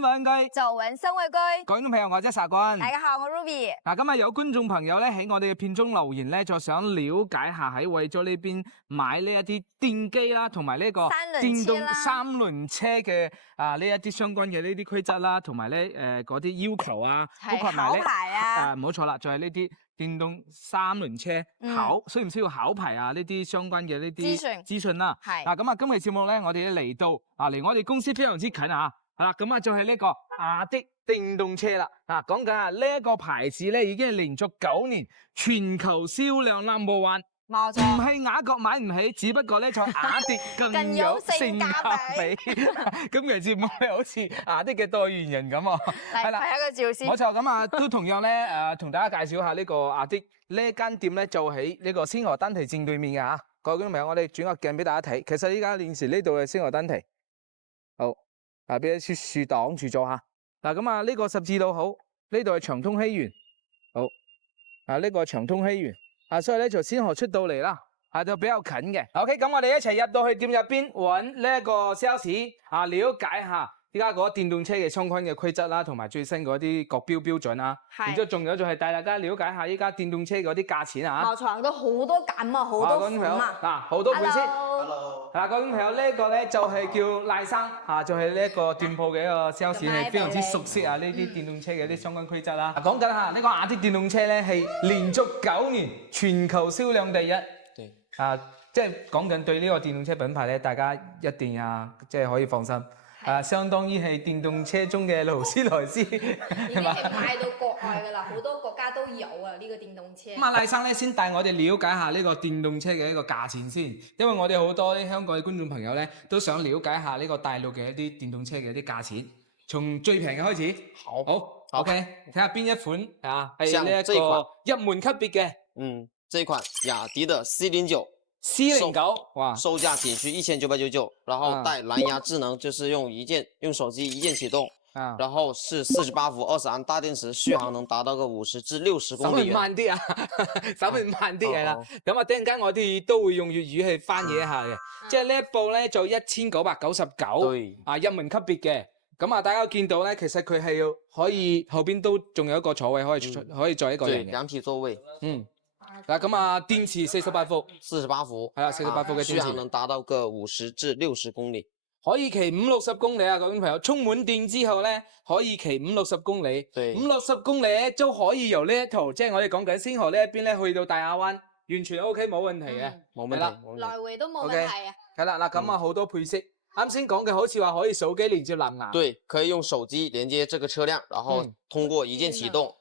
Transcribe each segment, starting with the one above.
穩居，就揾生活居。各位朋友，我係沙君。大家好，我 Ruby。嗱，今日有觀眾朋友咧喺我哋嘅片中留言咧，就想了解下喺惠州呢邊買呢一啲電機啦，同埋呢個電動三輪車嘅呢一啲相關嘅呢啲規則啦，同埋咧嗰啲要求啊，包括埋咧考牌啊，冇錯啦，就係呢啲電動三輪車需唔需要考牌啊？呢啲相關嘅呢啲資訊啦。係嗱，咁啊，今期節目咧，我哋嚟到離我哋公司非常之近啊。係啦，咁啊就係呢個雅的電動車啦。講緊啊呢一個牌子咧，已經係連續9年全球銷量 No.1。冇錯，唔係雅閣買唔起，只不過咧就雅的更有性價比。今期節目咧好似雅的嘅代言人咁啊。嚟拍一個照先。冇錯，咁啊都同樣咧同大家介紹下呢個雅的呢間店咧，就喺呢個星河丹堤正對面嘅嚇。各位觀眾朋友，我哋轉個鏡俾大家睇。其實依家現時呢度係星河丹堤。好。俾啲樹擋住咗嚇。咁啊呢個十字路好，呢度係長通熙園。好。呢個係長通熙園。所以咧就先河出到嚟啦。就比較近嘅。OK， 咁我哋一齊入到去店入邊揾呢一個 sales 了解下依家嗰個電動車嘅相關嘅規則啦，同埋最新嗰啲國標標準啦。然之後仲有就係帶大家了解下依家電動車嗰啲價錢啊。冇錯，都好多揀啊，好多款啊。好多款式。Hello。各位朋友，呢一個咧就係叫賴生就係呢一個店鋪嘅一個 sales，係非常之熟悉呢啲電動車嘅啲相關規則啦。講緊呢個雅的電動車咧係連續9年全球銷量第一。對。即係講緊對呢個電動車品牌咧，大家一定即係可以放心。相當於係電動車中嘅勞斯萊斯，已經係賣到國外㗎啦，好多國家都有啊呢個電動車。咁賴生咧先帶我哋了解下呢個電動車嘅一個價錢先，因為我哋好多啲香港嘅觀眾朋友咧都想了解下呢個大陸嘅一啲電動車嘅一啲價錢，從最平嘅開始。好 ，OK， 睇下邊一款係呢一個入門級別嘅。這一款雅迪的 C09。C09， 哇，售價僅需1999，然後帶藍牙智能，就是用手機一鍵啟動，然後是48伏20安大電池，續航能達到個50至60公里。稍微慢啲啊，稍微慢啲係啦。咁啊，等陣間我哋都會用粵語去翻譯一下嘅，即係呢一部咧就1999，入門級別嘅。咁啊，大家見到咧，其實佢係可以後邊都仲有一個坐位可以載一個人嘅。兩體座位。咁啊，電池48伏，48伏，係啦，48伏嘅電池，續航能達到個50至60公里，可以騎50-60公里啊！各位朋友，充滿電之後咧，可以騎50-60公里，50-60公里咧都可以由呢一頭，即係我哋講緊星河呢一邊咧，去到大亞灣，完全 OK 冇問題嘅，冇問題，來回都冇問題啊。係啦，嗱咁啊好多配飾，啱先講嘅好似話可以手機連接藍牙，對，可以用手機連接這個車輛，然後通過一鍵啟動。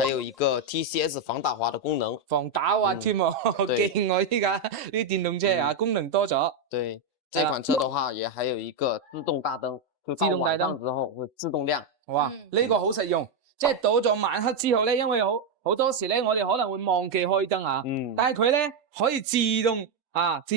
還有一個 TCS 防打滑的功能，防打滑添喎，好勁喎！依家啲電動車功能多咗。對，這款車的話也還有一個自動大燈，就到晚上之後會自動亮。哇，呢個好實用，即係到咗晚黑之後咧，因為好多時咧我哋可能會忘記開燈啊，但係佢咧可以自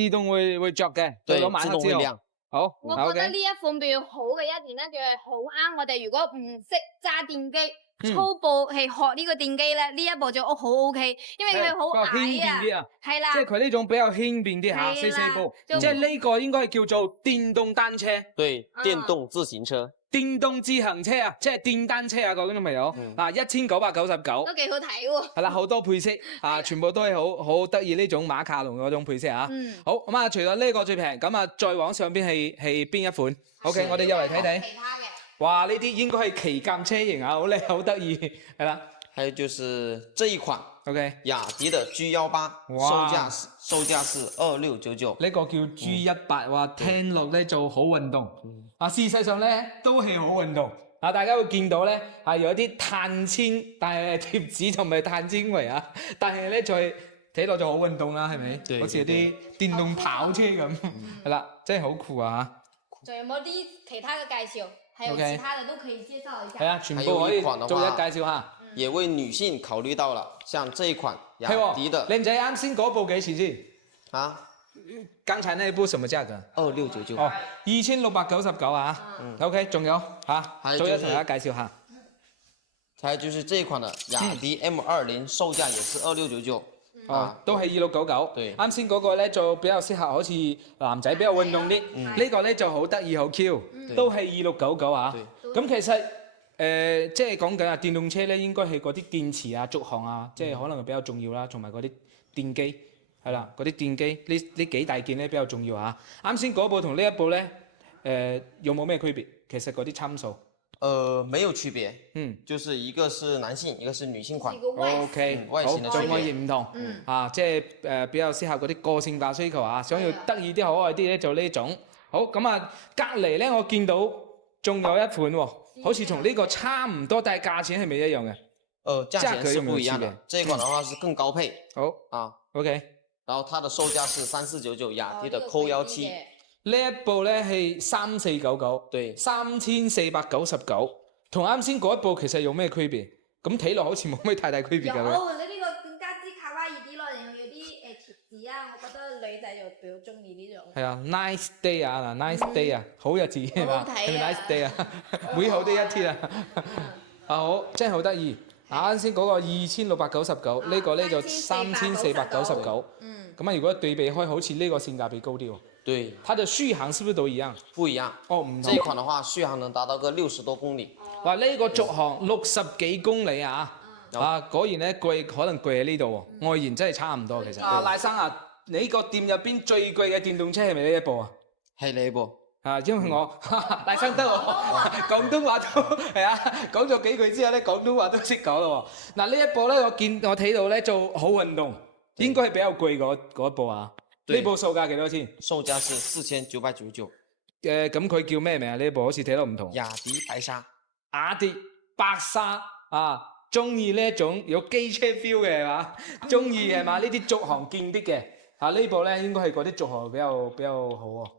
動會着嘅，到咗晚黑之後。好，我覺得呢一款比較好嘅一點咧，就係好啱我哋如果唔識揸電機。初步係學呢個電機咧，呢一部就好 OK， 因為佢好矮啊，係啦，即係佢呢種比較輕便啲吓，4部，即係呢個應該係叫做電動單車，對，電動自行車，電動自行車啊，即係電單車啊，各位觀眾朋友，1999，都幾好睇喎，係啦，好多配飾全部都係好得意呢種馬卡龍嗰種配飾啊，好咁啊，除咗呢個最平，咁啊再往上邊係邊一款 ？OK， 我哋入嚟睇睇。其他嘅。哇！呢啲應該係旗艦車型啊，好靚，好得意，係啦。還有就是這一款，OK，雅迪的 G18，售價是2699。呢個叫 G18，哇，聽落咧就好運動。事實上咧都係好運動。大家會見到咧有一啲碳纖，但係貼紙就唔係碳纖維啊，但係咧就係睇落就好運動啦，係咪？好似啲電動跑車咁，係啦，真係好酷啊！仲有冇啲其他嘅介紹？還有其他的都可以介紹一下。係啊，全部可以逐一介紹下。也為女性考慮到了，像這一款雅迪的。靚仔，啱先嗰部幾錢先？剛才那一部什麼價格？2699。哦，2699啊。OK， 仲有逐一同大家介紹下。還有就是這一款的雅迪 M20，售價也是2699。都係2699。對，啱先嗰個咧就比較適合好似男仔比較運動啲，呢個咧就好得意好 Q，都係2699啊。咁其實即係講緊啊，電動車咧應該係嗰啲電池啊、續航啊，即係可能比較重要啦，同埋嗰啲電機係啦，嗰啲電機呢幾大件咧比較重要啊。啱先嗰部同呢一部咧，有冇咩區別？其實嗰啲參數。沒有區別，就是一個是男性，一個是女性款。OK，外形的區別外形唔同，即係比較適合嗰啲個性化需求啊，想要得意啲、可愛啲咧就呢種。好，咁啊，隔離咧我見到仲有一款喎，好似同呢個差唔多，但係價錢係咪一樣嘅？價錢是不一樣的。這一款的話是更高配。好啊 ，OK。然後它的售價是3499，雅迪的 Q17。呢一部咧係3499，對，3499，同啱先嗰一部其實有咩區別？咁睇落好似冇咩太大區別㗎。有，你呢個更加之卡哇伊啲咯，然後有啲貼紙啊，我覺得女仔就比較中意呢種。係啊 ，nice day 啊，嗱 nice day 啊，好日子係嘛？係咪 nice day 啊？美好的一天啊！啊好，真係好得意。啱先嗰個2699，呢個咧就3499。咁啊，如果對比開，好似呢個性價比高啲喎。對，它的續航是不是都一樣？不一樣。哦，唔同。這一款的話，續航能達到個60多公里。哇，呢個續航60幾公里啊！啊，果然咧貴，可能貴喺呢度喎。外形真係差唔多其實。賴生啊，你個店入邊最貴嘅電動車係咪呢一部啊？係呢一部。啊，因為我賴生得喎，廣東話都係啊，講咗幾句之後咧，廣東話都識講咯喎。嗱呢一部咧，我睇到咧做好運動，應該係比較貴嗰一部啊。呢部售價幾多錢？售價是4999。咁佢叫咩名啊？呢部好似睇到唔同。雅迪白沙。雅迪白沙啊，中意呢一種有機車 feel 嘅係嘛？中意係嘛？呢啲續航勁啲嘅啊，呢部咧應該係嗰啲續航比較好喎。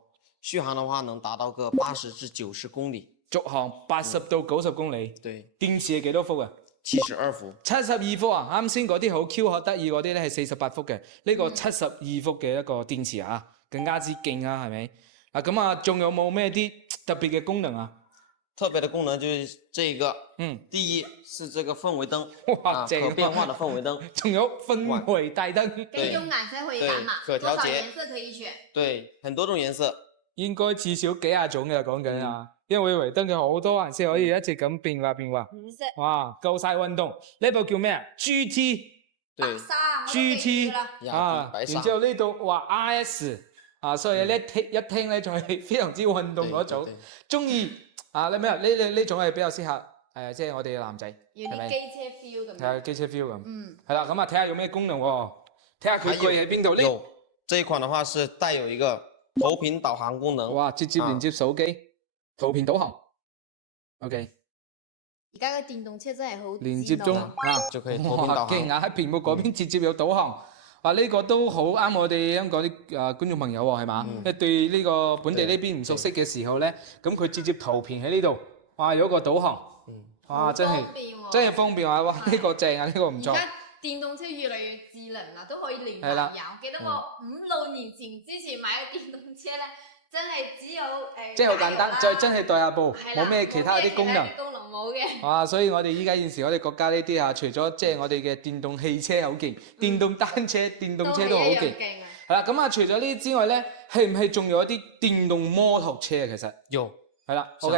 續航的話能達到個80至90公里。續航80到90公里。對。電池係幾多伏啊？72伏。72伏啊！啱先嗰啲好 Q 可得意嗰啲咧係48伏嘅，呢個72伏嘅一個電池啊，更加之勁啊，係咪？啊咁啊，仲有冇咩啲特別嘅功能啊？特別的功能就是這個，第一是這個氛圍燈，哇，可變化的氛圍燈，仲有氛圍大燈，幾種顏色可以揀嘛？可調節，多少顏色可以選？對，很多種顏色，應該至少幾廿種嘅講緊啊，因為圍燈有好多顏色可以一直咁變化。五色，哇，夠晒運動。呢部叫咩啊 ？GT，白沙 GT 啊，然之後呢度話 RS 啊，所以咧一聽咧就係非常之運動嗰種，中意啊你咩啊？呢種係比較適合即係我哋嘅男仔，有啲機車 feel 咁。係啊，機車 feel 咁。係啦，咁啊睇下有咩功能喎？睇下佢貴喺邊度呢？有，這一款的話是帶有一個投屏導航功能。哇，直接連接手機，投屏導航。OK。而家嘅電動車真係好連接中啊，就可以投屏導航。勁啊！喺屏幕嗰邊直接有導航。話呢個都好啱我哋香港啲觀眾朋友喎，係嘛？即係對呢個本地呢邊唔熟悉嘅時候咧，咁佢直接投屏喺呢度，哇！有個導航，哇！真係方便啊！哇！呢個正啊，呢個唔錯。而家電動車越嚟越智能啦，都可以連藍牙。我記得我5、6年前之前買嘅電動車咧，真係只有即係好簡單，就真係代下步，冇咩其他啲功能。功能冇嘅。哇！所以我哋依家現時我哋國家呢啲啊，除咗即係我哋嘅電動汽車好勁，電動單車、電動車都好勁。係啦，咁啊，除咗呢啲之外咧，係唔係仲有一啲電動摩托車啊？其實有，係啦 ，OK，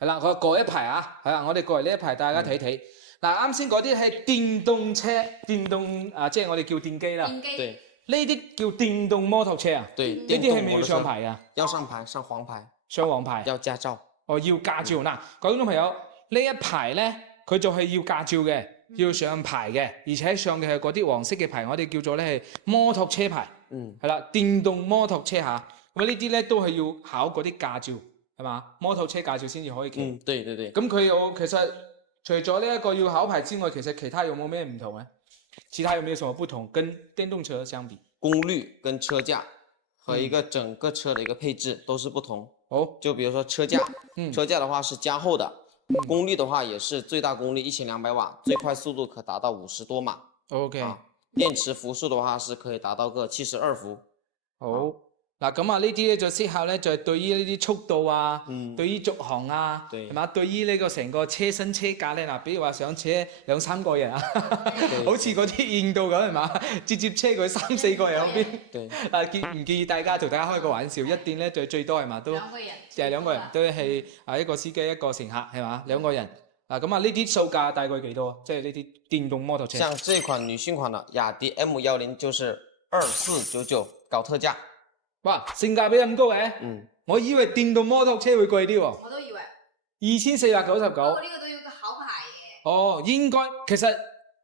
係啦，我過一排啊，係啦，我哋過嚟呢一排，大家睇睇。嗱，啱先嗰啲係電動車，電動即係我哋叫電機啦。電機。呢啲叫電動摩托車啊？對，呢啲係咪要上牌㗎？要上牌，上黃牌。上黃牌。要駕照。哦，要駕照嗱，各位觀眾朋友，呢一排咧，佢就係要駕照嘅，要上牌嘅，而且上嘅係嗰啲黃色嘅牌，我哋叫做咧係摩托車牌。係啦，電動摩托車嚇，咁呢啲咧都係要考嗰啲駕照，係嘛？摩托車駕照先至可以騎。對對對。咁佢有其實除咗呢一個要考牌之外，其實其他有冇咩唔同咧？其他有沒有什麼不同？跟電動車相比，功率跟車價和一個整個車的一個配置都是不同。就比如說車價，車價的話是加厚的，功率的話也是最大功率1200瓦，最快速度可達到50多碼。OK。電池伏數的話是可以達到個72伏。嗱咁啊，呢啲咧就適合咧，就係對於呢啲速度啊，對於續航啊，係嘛？對於呢個成個車身車架咧，嗱，比如話上車2、3個人啊，好似嗰啲印度咁係嘛？接車佢3、4個人喺邊。嗱，建唔建議大家同大家開個玩笑，一電咧就最多係嘛？都就係2個人，都係一個司機1個乘客係嘛？2個人。嗱咁啊，呢啲售價大概幾多？即係呢啲電動摩托車。像這款女性款的雅迪 M10就是2499搞特價。哇，性價比咁高嘅？我以為電動摩托車會貴啲喎。我都以為。2499。不過呢個都要個考牌嘅。哦，應該其實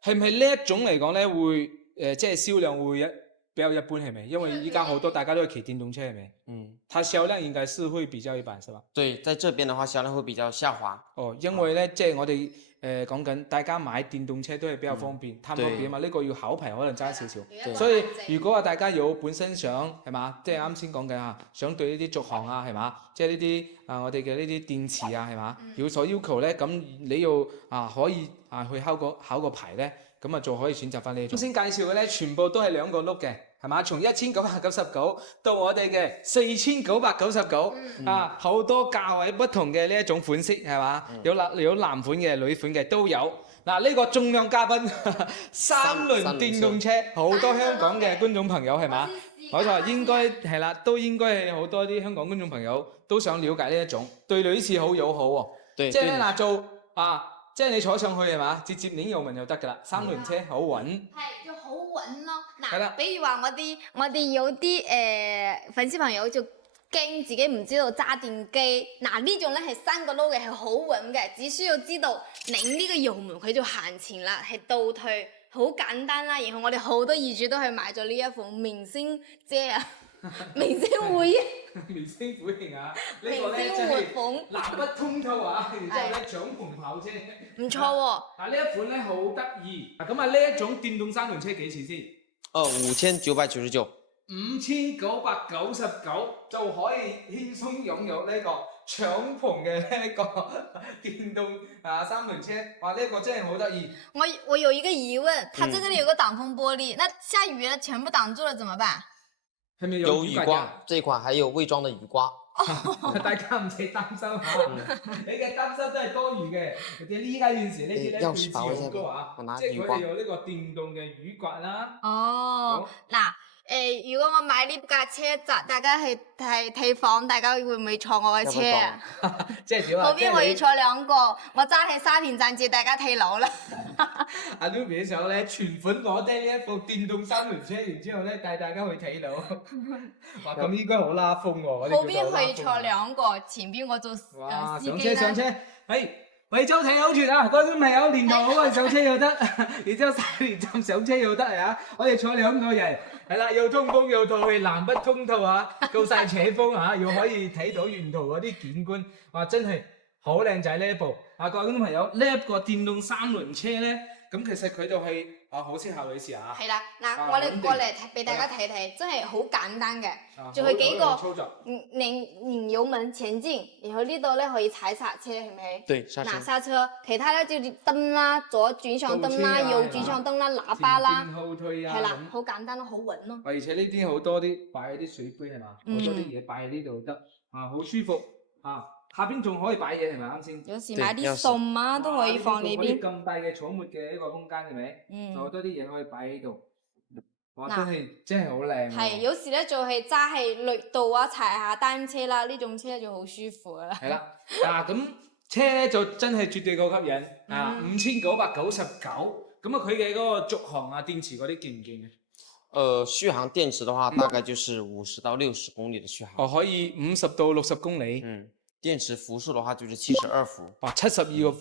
係唔係呢一種嚟講咧，會即係銷量會比較一般係咪？因為依家好多大家都係騎電動車係咪？它銷量應該是會比較一般，是吧？對，在這邊的話銷量會比較下滑。哦，因為咧即係我哋講緊大家買電動車都係比較方便，貪方便嘛。呢個要考牌可能爭少少，所以如果話大家有本身想係嘛，即係啱先講緊啊，想對呢啲續航啊係嘛，即係呢啲我哋嘅呢啲電池啊係嘛有所要求咧，咁你要可以去考個牌咧。咁啊，就可以選擇翻呢種。先介紹嘅咧，全部都係2個轆嘅，係嘛？從1999到我哋嘅4999，好多價位不同嘅呢一種款式，係嘛？有男款嘅、女款嘅都有。嗱，呢個重量嘉賓3輪電動車，好多香港嘅觀眾朋友係嘛？冇錯，應該係啦，都應該係好多啲香港觀眾朋友都想了解呢一種，對女士好友好喎。即係咧嗱，即係你坐上去係嘛，直接擰油門就得㗎啦，3輪車好穩。係，就好穩咯。嗱，比如話我哋有啲粉絲朋友就驚自己唔知道揸電機，嗱呢種咧係3個轆嘅，係好穩嘅，只需要知道擰呢個油門佢就行前啦，係倒退，好簡單啦。然後我哋好多業主都係買咗呢一款明星遮啊，明星會啊。明星虎型啊！呢個咧真係南北通透啊！然之後咧敞篷跑車，唔錯喎。嗱呢一款咧好得意。咁啊呢一種電動3輪車幾錢先？5999。5999就可以輕鬆擁有呢個敞篷嘅呢個電動3輪車。哇！呢個真係好得意。我有一個疑問，它這裡有個擋風玻璃，那下雨了全部擋住了怎麼辦？有雨刮，這款還有偽裝的雨刮。大家唔使擔心嚇，你嘅擔心都係多餘嘅。呢家現時呢啲咧配置好高啊，即係佢哋有呢個電動嘅雨刮啦。哦，嗱。如果我買呢架車，大家係睇房，大家會唔會坐我嘅車啊？即係點啊？後邊我要坐2個，我揸喺沙田站接大家睇樓啦。阿 Ruby 想咧全款攞低呢一部電動3輪車，然之後咧帶大家去睇樓。哇，咁應該好拉風喎！後邊可以坐2個，前邊我做司機啦。上車，惠州睇好團啊！各位朋友，年頭好啊，上車又得，然之後沙田站上車又得啊！我哋坐2個人。係啦，又通風又透氣，南北通透啊，夠晒扯風啊，又可以睇到沿途嗰啲景觀，哇，真係好靚仔呢一部。各位觀眾朋友，呢一個電動3輪車咧，咁其實佢就係好適合女士啊。係啦，嗱，我哋過嚟俾大家睇睇，真係好簡單嘅，就係幾個擰油門前進，然後呢度咧可以踩剎車，係咪？對，剎車。嗱，剎車，其他咧就燈啦，左轉向燈啦，右轉向燈啦，喇叭啦，後退啊，係啦，好簡單咯，好穩咯。而且呢啲好多啲擺啲水杯係嘛，好多啲嘢擺喺呢度得，好舒服啊。下邊仲可以擺嘢係咪啱先？有時買啲餸啊都可以放呢邊。咁大嘅儲物嘅一個空間係咪？好多啲嘢可以擺喺度。哇！真係好靚。係，有時咧就係揸喺綠道啊，踩下單車啦，呢種車就好舒服噶啦。係啦，咁車咧就真係絕對夠吸引啊！5999，咁啊佢嘅嗰個續航啊、電池嗰啲勁唔勁嘅？續航電池的話，大概就是50到60公里的續航。可以50到60公里。電池伏數的話就是72伏。哇，72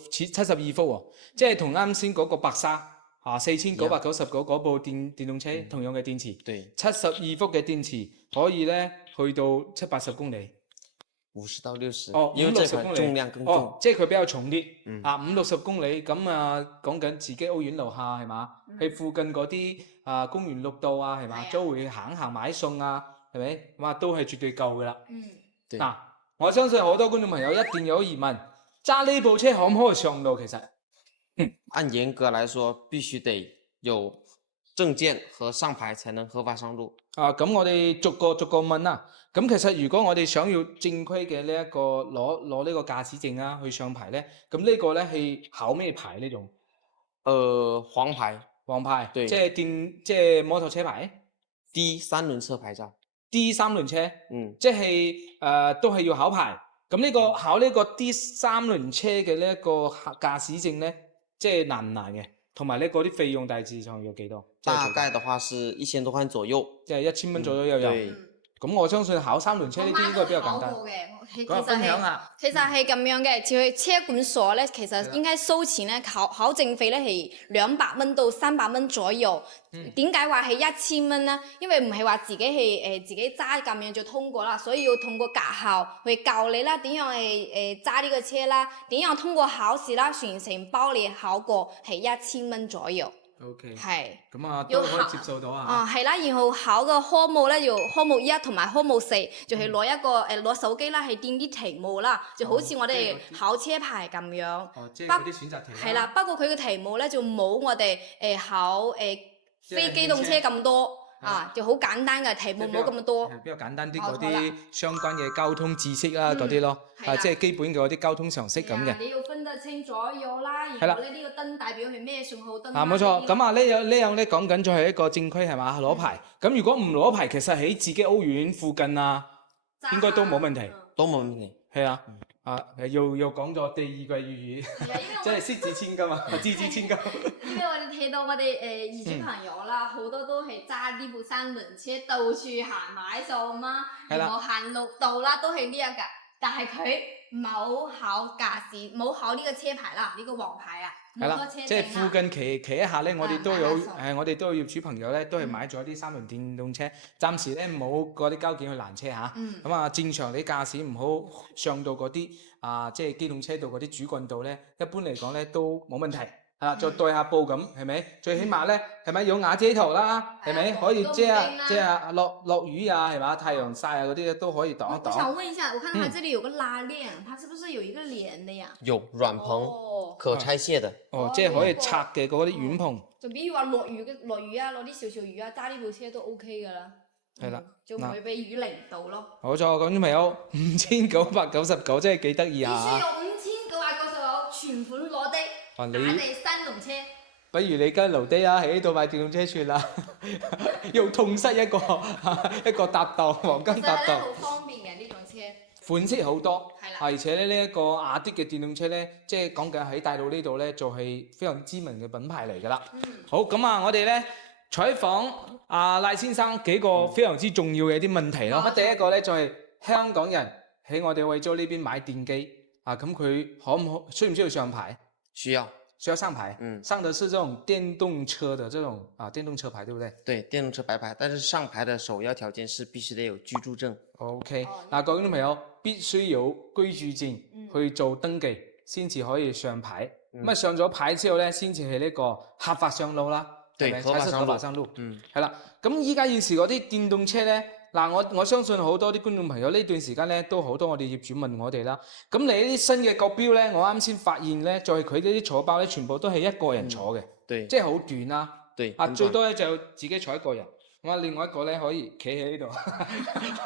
伏喎，即係同啱先嗰個白沙4999嗰部電動車同樣嘅電池。對，72伏嘅電池可以咧去到70-80公里。50到60。因為這款重量更重。即係佢比較重啲。50-60公里，咁講緊自己屋苑樓下係嘛？去附近嗰啲公園綠道啊係嘛？都會行買餸啊，係咪？哇，都係絕對夠噶啦。嗱。我相信好多觀眾朋友一定有疑問，揸呢部車可唔可以上路？其實，按嚴格來說，必須得有證件和上牌才能合法上路。咁我哋逐個問啦。咁其實如果我哋想要正規嘅呢一個攞呢個駕駛證啊，去上牌咧，咁呢個咧係考咩牌呢種？黃牌。黃牌，對，即係摩托車牌 D 三輪車牌照。D 三輪車，即係都係要考牌。咁呢個考呢個 D 三輪車嘅呢一個駕駛證咧，即係難唔難嘅？同埋呢嗰啲費用大致上要幾多？大概的話是1000多塊左右，即係1000蚊左右又有。咁我相信考三輪車呢啲應該比較簡單。其實係咁樣嘅，去車管所咧，其實應該收錢咧，考證費咧係200蚊到300蚊左右。點解話係1000蚊呢？因為唔係話自己係自己揸咁樣就通過啦，所以要通過駕校去教你啦，點樣揸呢個車啦，點樣通過考試啦，全程包你考過係1000蚊左右。OK， 係，咁啊都可以接受到啊。係啦，然後考個科目咧，要科目1同埋科目4，就係攞一個攞手機啦，係掂啲題目啦，就好似我哋考車牌咁樣。哦，即係嗰啲選擇題。係啦，不過佢嘅題目咧就冇我哋考非機動車咁多。就好簡單嘅題目，冇咁多，比較簡單啲嗰啲相關嘅交通知識啦，嗰啲咯，即係基本嘅嗰啲交通常識咁嘅。你要分得清左右啦，然後咧呢個燈代表係咩信號燈？冇錯，咁啊呢樣咧講緊就係一個正規係嘛攞牌。咁如果唔攞牌，其實喺自己屋苑附近啊，應該都冇問題，都冇問題。係啊。又講咗第2句粵語，即係識字千金啊，字字千金。因為我哋睇到我哋業主朋友啦，好多都係揸呢部三輪車到處行買餸嘛，然後行陸道啦，都係呢一個，但係佢冇考駕駛，冇考呢個車牌啦，呢個黃牌啊。係啦，即係附近騎一下咧，我哋都有我哋都有業主朋友咧，都係買咗啲三輪電動車，暫時咧冇嗰啲交警去攔車嚇。咁啊，正常你駕駛唔好上到嗰啲即係機動車道嗰啲主幹道咧，一般嚟講咧都冇問題。再對下步咁，係咪？最起碼咧，係咪有瓦遮頭啦？係咪？可以遮落雨啊，係嘛？太陽曬啊嗰啲都可以擋一擋。我想問一下，我看到它這裡有個拉鏈，它是不是有一個簾的呀？有軟棚，可拆卸的。即係可以拆嘅嗰啲軟棚。就比如話落雨啊，落啲少雨啊，揸呢部車都 OK 噶啦。係啦，就唔會俾雨淋到咯。冇錯，咁啲朋友5999真係幾得意啊！必須有5999全款攞的。我哋三輪車，不如你跟盧爹喺呢度買電動車算啦，又痛失一個搭檔，黃金搭檔。其實好方便嘅呢種車，款式好多，係啦，而且咧呢一個雅迪嘅電動車咧，即係講緊喺大陸呢度咧，就係非常知名嘅品牌嚟㗎啦。好，咁啊，我哋咧採訪賴先生幾個非常之重要嘅啲問題咯。第一個咧就係香港人喺我哋惠州呢邊買電機咁佢需唔需要上牌？需要上牌，上的是這種電動車的這種電動車牌，對不對？對，電動車白牌，但是上牌的首要條件是必須得有居住證。OK，各位朋友必須有居住證去做登記，先至可以上牌。咁上咗牌之後咧，先至係呢個合法上路啦，係咪？才是合法上路。係啦，咁依家現時嗰啲電動車咧。我相信好多啲觀眾朋友呢段時間咧，都好多我哋業主問我哋啦。咁你呢啲新嘅國標咧，我啱先發現咧，就係佢呢啲坐包咧，全部都係一個人坐嘅，即係好短啦。最多咧就自己坐一個人。另外一個咧可以企喺呢度，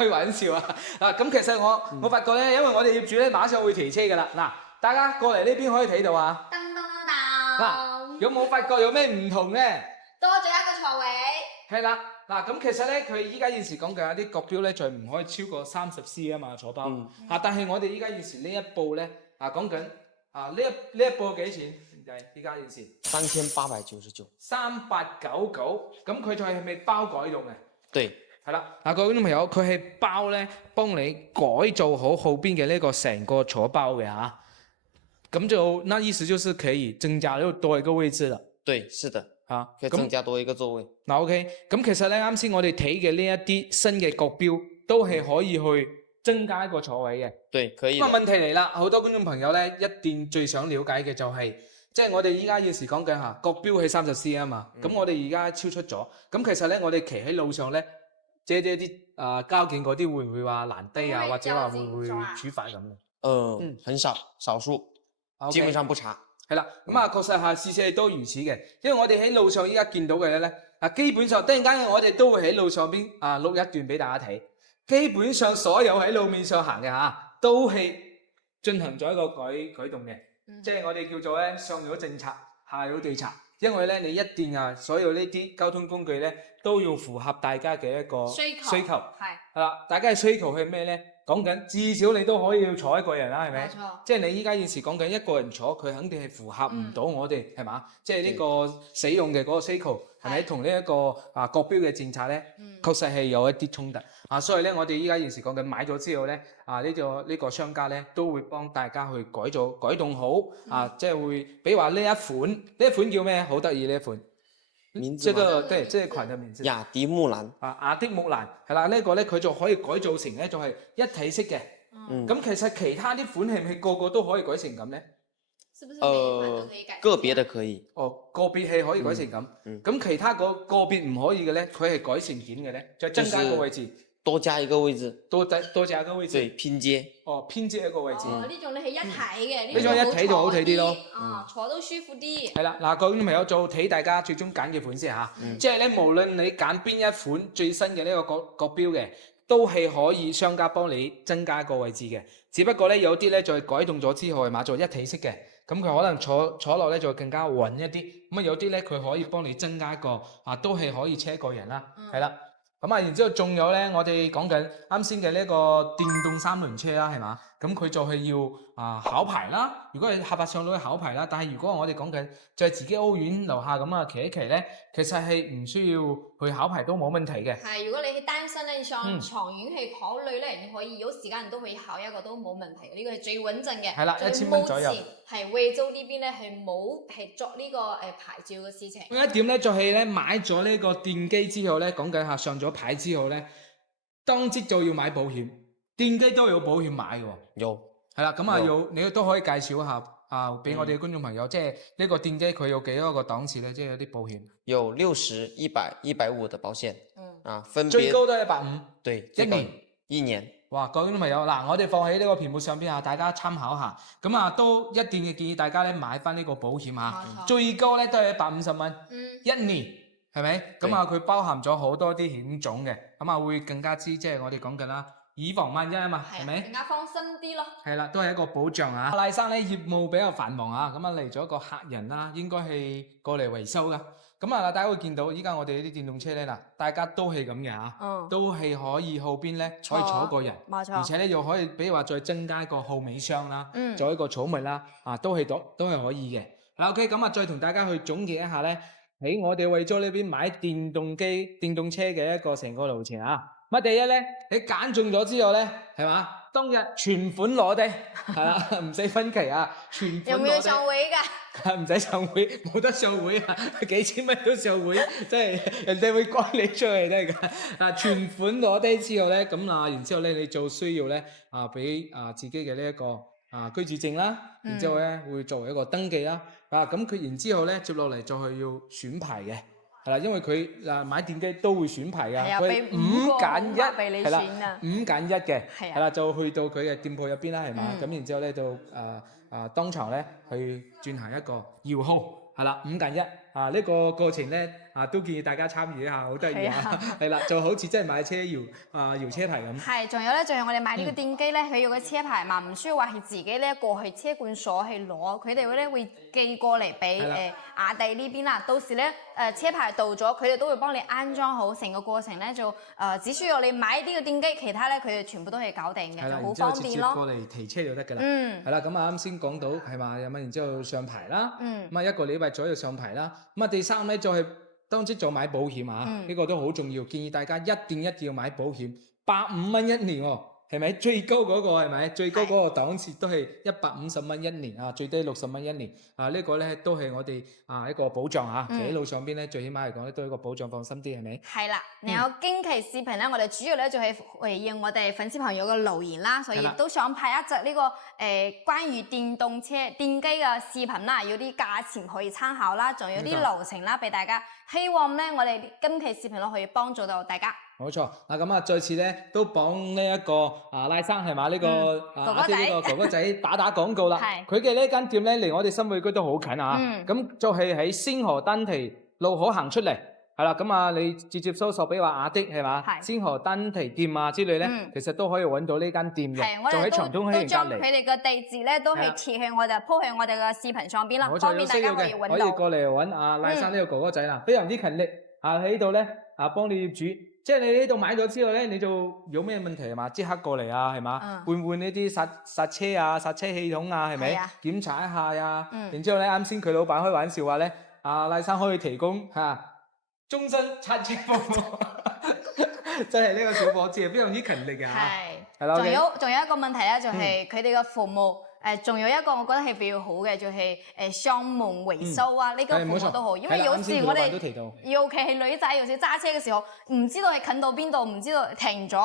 開玩笑啊！咁其實我發覺咧，因為我哋業主咧馬上會提車㗎啦。大家過嚟呢邊可以睇到啊。噔噔噔。有冇發覺有咩唔同咧？多咗一個座位。係啦。咁其實咧，佢依家現時講緊有啲國標咧，就唔可以超過30C 啊嘛，坐包。但係我哋依家現時呢一部咧，講緊呢一部幾錢？依家現時3899。3899，咁佢就係咪包改動嘅？對，係啦。各位觀眾朋友，佢係包咧幫你改造好後邊嘅呢個成個坐包嘅嚇。咁就那意思就是可以增加又多一個位置啦。對，是的。可以增加多一個座位。OK，咁其實咧，啱先我哋睇嘅呢一啲新嘅國標，都係可以去增加一個座位嘅。對，可以。咁問題嚟啦，好多觀眾朋友咧，一定最想了解嘅就係，即係我哋依家現時講緊嚇國標係30C啊嘛。咁我哋而家超出咗，咁其實咧，我哋騎喺路上咧，即係啲交警嗰啲會唔會話攔低啊，或者話會唔會處罰咁？很少數，基本上不查。係啦，咁確實係事實都如此嘅，因為我哋喺路上依家見到嘅咧，基本上突然間我哋都會喺路上邊錄一段俾大家睇。基本上所有喺路面上行嘅都係進行咗一個改動嘅，即係我哋叫做咧上有政策，下有對策。因為咧，你一定所有呢啲交通工具咧都要符合大家嘅一個需求。係啦，大家嘅需求係咩咧？講緊至少你都可以要坐一個人啦，係咪？冇錯。即係你依家現時講緊一個人坐，佢肯定係符合唔到我哋係嘛？即係呢個使用嘅嗰個需求係咪？同呢一個國標嘅政策咧，確實係有一啲衝突所以咧，我哋依家現時講緊買咗之後咧，呢個商家咧都會幫大家去改動好即係會，比如話呢一款叫咩？好得意呢一款。名字對，這款的名字雅迪木蘭雅迪木蘭係啦，呢個咧佢就可以改造成咧就係一體式嘅。咁其實其他啲款係唔係個個都可以改成咁咧？是不是每一款都可以改？個別的可以。個別係可以改成咁。咁其他個別唔可以嘅咧，佢係改成件嘅咧，就增加一個位置。多加一個位置，多加一個位置，對，拼接。拼接一個位置。呢種你係一體嘅，呢種一體就好睇啲咯。坐都舒服啲。係啦，嗱，各位朋友就睇大家最終揀嘅款先即係咧，無論你揀邊一款最新嘅呢個國標嘅，都係可以商家幫你增加一個位置嘅。只不過咧，有啲咧就係改動咗之後係做一體式嘅，咁佢可能坐落咧就更加穩一啲。咁有啲咧佢可以幫你增加一個都係可以車一個人啦，係啦。咁然之後仲有咧，我哋講緊啱先嘅呢個電動三輪車啦，係嘛？咁佢就係要考牌啦。如果係合法上路去考牌啦，但係如果我哋講緊就係自己屋苑樓下咁騎一騎咧，其實係唔需要去考牌都冇問題嘅。係，如果你係單身咧，想長遠去考慮咧，你可以有時間你都可以考一個都冇問題嘅，呢個係最穩陣嘅。係啦，1000蚊左右。係惠州呢邊咧係冇係作呢個牌照嘅事情。另一點咧就係咧買咗呢個電機之後咧，講緊上咗牌之後咧，當即就要買保險。電機都有保險買嘅。有。係啦，咁你都可以介紹一下俾我哋嘅觀眾朋友，即係呢個電機佢有幾多個檔次咧？即係有啲保險。有60、100、150的保險。分別。最高都係150。對，一年。哇，各位觀眾朋友，嗱，我哋放喺呢個屏幕上邊大家參考下。咁都一定嘅建議大家咧買翻呢個保險最高咧都係150蚊。一年，係咪？咁佢包含咗好多啲險種嘅，會更加之即係我哋講緊啦。以防萬一嘛，係咪？更加放心啲咯。係啦，都係一個保障阿賴生咧業務比較繁忙嚟咗一個客人啦，應該係過嚟維修噶。大家會見到依家我哋呢啲電動車咧大家都係咁嘅都係可以後邊咧可以坐一個人，冇錯。而且咧又可以，比如話再增加一個後尾箱啦，做一個寵物啦，都係可以嘅。OK， 再同大家去總結一下咧，喺我哋惠州呢邊買電動車嘅一個成個流程第一咧，你揀中咗之後咧，係嘛？當日全款攞低，係啦，唔使分期全款攞低。有冇要上會㗎？唔使上會，冇得上會幾千蚊都上會，即係人哋會趕你出去得㗎。全款攞低之後咧，然之後咧，你就需要咧俾自己嘅呢一個居住證啦，然之後咧會作為一個登記啦。佢然之後咧接落嚟就係要選牌嘅。係啦，因為佢買電機都會選牌㗎，佢5揀1，係啦，5揀1嘅，係啦，就去到佢嘅店鋪入邊啦，係嘛，咁然之後咧就當場咧去進行一個搖號，係啦，5揀1，呢個過程咧都建議大家參與一下，好得意係啦，就好似真係買車搖車牌咁。係，仲有咧，我哋買呢個電機咧，佢要個車牌嘛，唔需要話係自己咧過去車管所去攞，佢哋咧會寄過嚟俾雅迪呢邊啦，到時咧車牌到咗，佢哋都會幫你安裝好，成個過程咧就只需要你買呢個電機，其他咧佢哋全部都係搞定嘅，就好方便咯。過嚟提車就得㗎啦。係啦，咁啱先講到係嘛，然之後上牌啦，一個禮拜左右上牌啦，第三咧就係當即就買保險呢個都好重要，建議大家一定要買保險，150蚊一年喎。係咪最高嗰個係咪？最高嗰個檔次都係150蚊一年最低60蚊一年呢個咧都係我哋一個保障企喺路上邊咧，最起碼嚟講咧都係一個保障，放心啲係咪？係啦，然後近期視頻咧，我哋主要咧就係回應我哋粉絲朋友嘅留言啦，所以都想拍一隻呢個關於電動車電機嘅視頻啦，有啲價錢可以參考啦，仲有啲流程啦俾大家，希望咧我哋今期視頻咧可以幫助到大家。冇錯，再次咧都幫呢一個賴生係嘛，呢個哥哥仔打廣告啦。佢嘅呢間店咧離我哋新會區都好近咁就係喺星河丹堤路口行出嚟，係啦，咁啊，你直接搜索比如話阿的係嘛，星河單皮店啊之類咧，其實都可以揾到呢間店嘅，仲喺長通喜園隔離。都將佢哋嘅地址咧都係貼喺我哋鋪喺我哋嘅視頻上邊啦，方便大家可以揾到。可以過嚟揾阿賴生呢個哥哥仔啦，非常之勤力啊！喺度咧啊，幫你業主，即係你呢度買咗之後咧，你就有咩問題係嘛，即刻過嚟啊，係嘛，換呢啲剎車啊、剎車系統啊，係咪？檢查一下呀。然之後咧，啱先佢老闆開玩笑話咧，阿賴生可以提供終身刷車服務，真係呢個小伙子係非常之勤力嘅嚇。係啦。仲有一個問題咧，就係佢哋嘅服務。仲有一個我覺得係比較好嘅，就係上門維修啊，呢個服務都好，因為有時我哋尤其係女仔，有時揸車嘅時候，唔知道係近到邊度，唔知道停咗，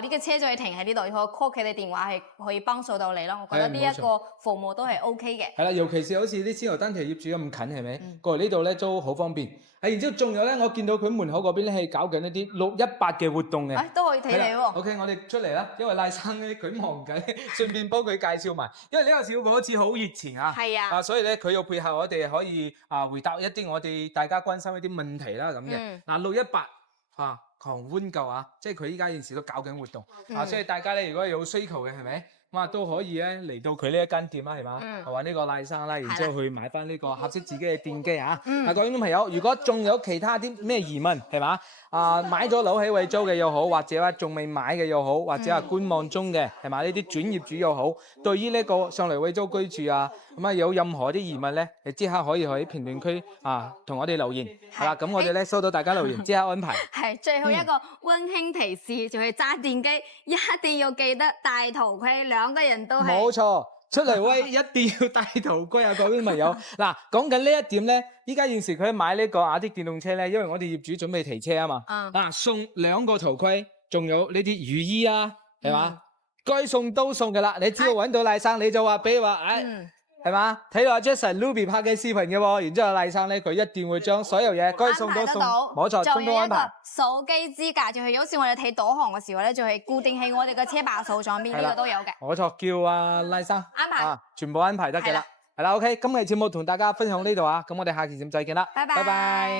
呢個車就係停喺呢度，可以 call 佢哋電話係可以幫手到你咯。我覺得呢一個服務都係 OK 嘅。係啦，尤其是好似啲先河單皮業主咁近，係咪？過嚟呢度咧都好方便。然之後仲有咧，我見到佢門口嗰邊咧係搞緊一啲618嘅活動嘅，都可以睇你喎。OK， 我哋出嚟啦，因為賴生咧佢忙緊，順便幫佢介紹埋。因為呢個小伙子好熱情啊，所以咧佢要配合我哋可以回答一啲我哋大家關心一啲問題啦咁嘅。618狂歡購啊，即係佢依家現時都搞緊活動所以大家咧如果有需求嘅係咪？都可以咧嚟到佢呢一間店啦，係嘛？揾呢個賴生啦，然之後去買翻呢個合適自己嘅電機啊！各位觀眾朋友，如果仲有其他啲咩疑問係嘛？買咗樓喺惠州嘅又好，或者話仲未買嘅又好，或者係觀望中嘅係嘛？呢啲轉業主又好，對於呢個上嚟惠州居住啊，有任何啲疑問咧，你即刻可以喺評論區同我哋留言。係啦，咁我哋咧收到大家留言，即刻安排。係最後一個溫馨提示，就係揸電機一定要記得戴頭盔，兩個人都係。冇錯，出嚟威一定要戴頭盔啊！各位朋友，嗱，講緊呢一點咧，依家現時佢買呢個雅的電動車咧，因為我哋業主準備提車啊嘛，送2個頭盔，仲有呢啲雨衣啊，係嘛，該送都送噶啦。你只要揾到賴生，你就話，比如話，係嘛，睇到阿 Jason Ruby 拍嘅視頻嘅喎，然之後賴生咧，佢一定會將所有嘢該送都送，冇錯，通通安排。手機支架就係有時我哋睇導航嘅時候咧，就係固定喺我哋嘅車把手上邊，呢個都有嘅。冇錯，叫阿賴生安排，全部安排得嘅啦。係啦 ，OK， 今日節目同大家分享呢度啊，咁我哋下期節目再見啦，拜拜。